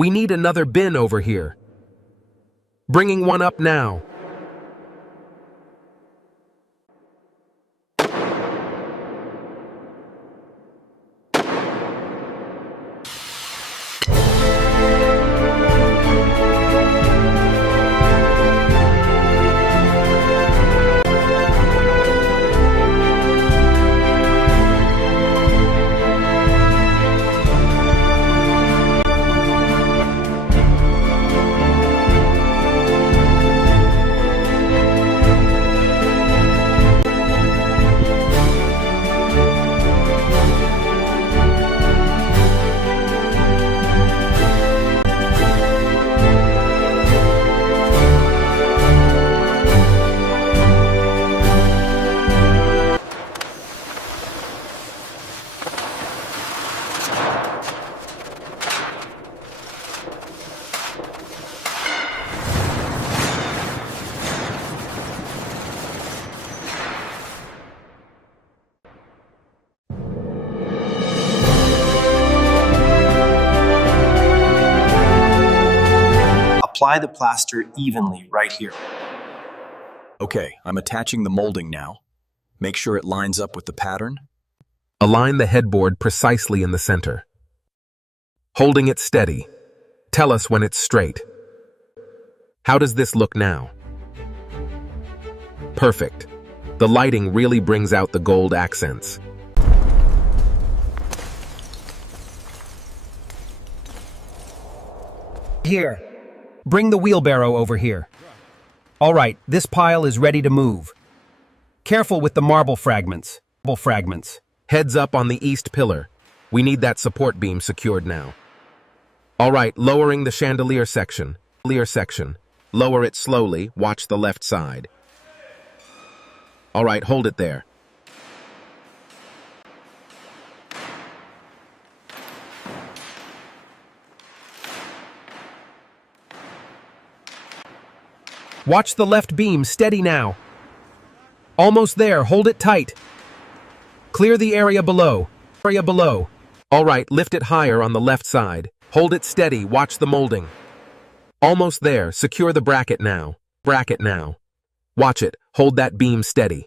We need another bin over here. Bringing one up now. Apply the plaster evenly right here. Okay, I'm attaching the molding now. Make sure it lines up with the pattern. Align the headboard precisely in the center. Holding it steady. Tell us when it's straight. How does this look now? Perfect. The lighting really brings out the gold accents. Here. Bring the wheelbarrow over here. All right, this pile is ready to move. Careful with the marble fragments. Heads up on the east pillar. We need that support beam secured now. All right, lowering the chandelier section. Lower it slowly, watch the left side. All right, hold it there. Watch the left beam, steady now. Almost there, hold it tight. Clear the area below. All right, lift it higher on the left side. Hold it steady, watch the molding. Almost there, secure the bracket now. Watch it, hold that beam steady.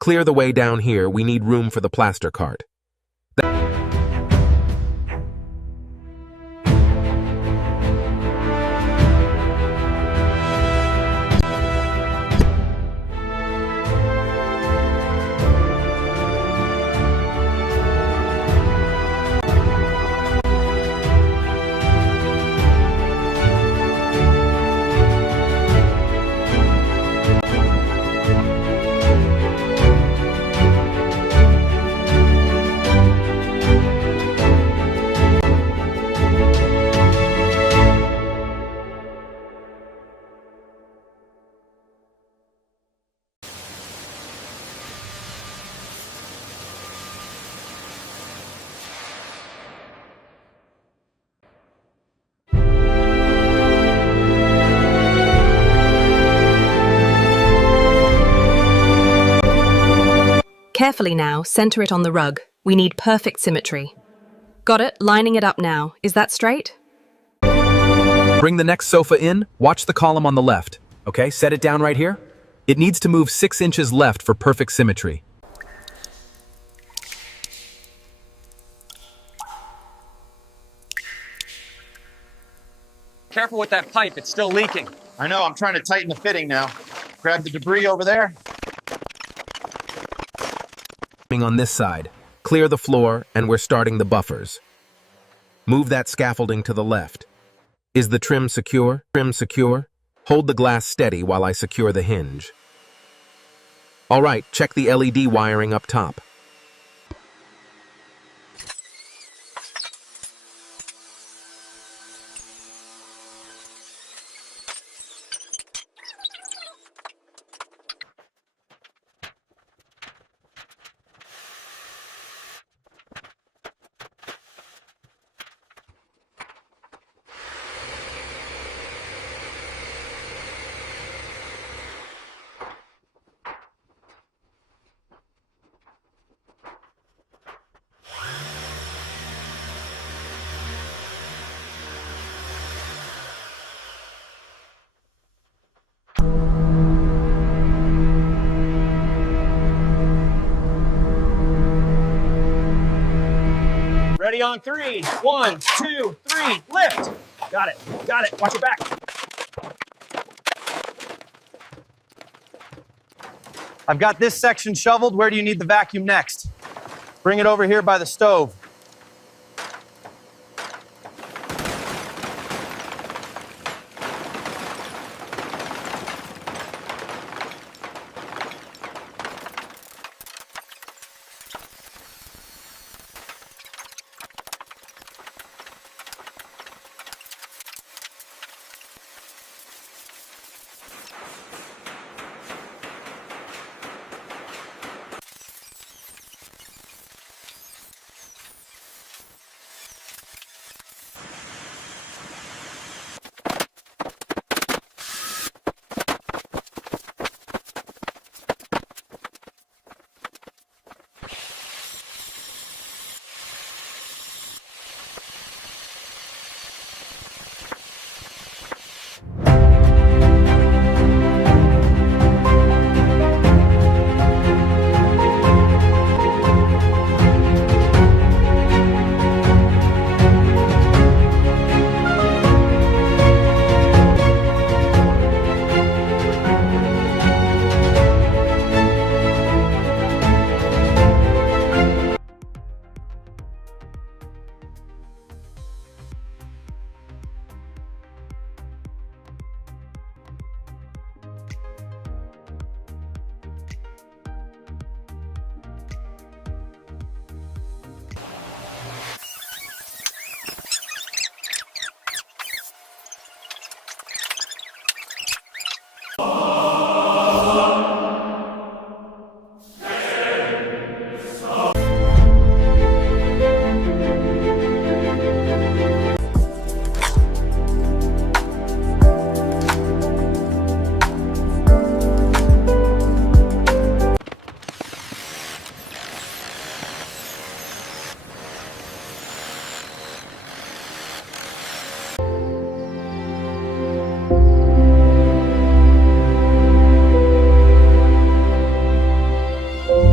Clear the way down here, we need room for the plaster cart. Carefully now, center it on the rug. We need perfect symmetry. Got it, lining it up now. Is that straight? Bring the next sofa in, watch the column on the left. Okay, set it down right here. It needs to move 6 inches left for perfect symmetry. Careful with that pipe, it's still leaking. I know, I'm trying to tighten the fitting now. Grab the debris over there. On this side, clear the floor, and we're starting the buffers. Move that scaffolding to the left. Is the trim secure? Hold the glass steady while I secure the hinge. All right, check the LED wiring up top. Ready on 3. 1, 2, 3, lift. Got it. Watch your back. I've got this section shoveled. Where do you need the vacuum next? Bring it over here by the stove.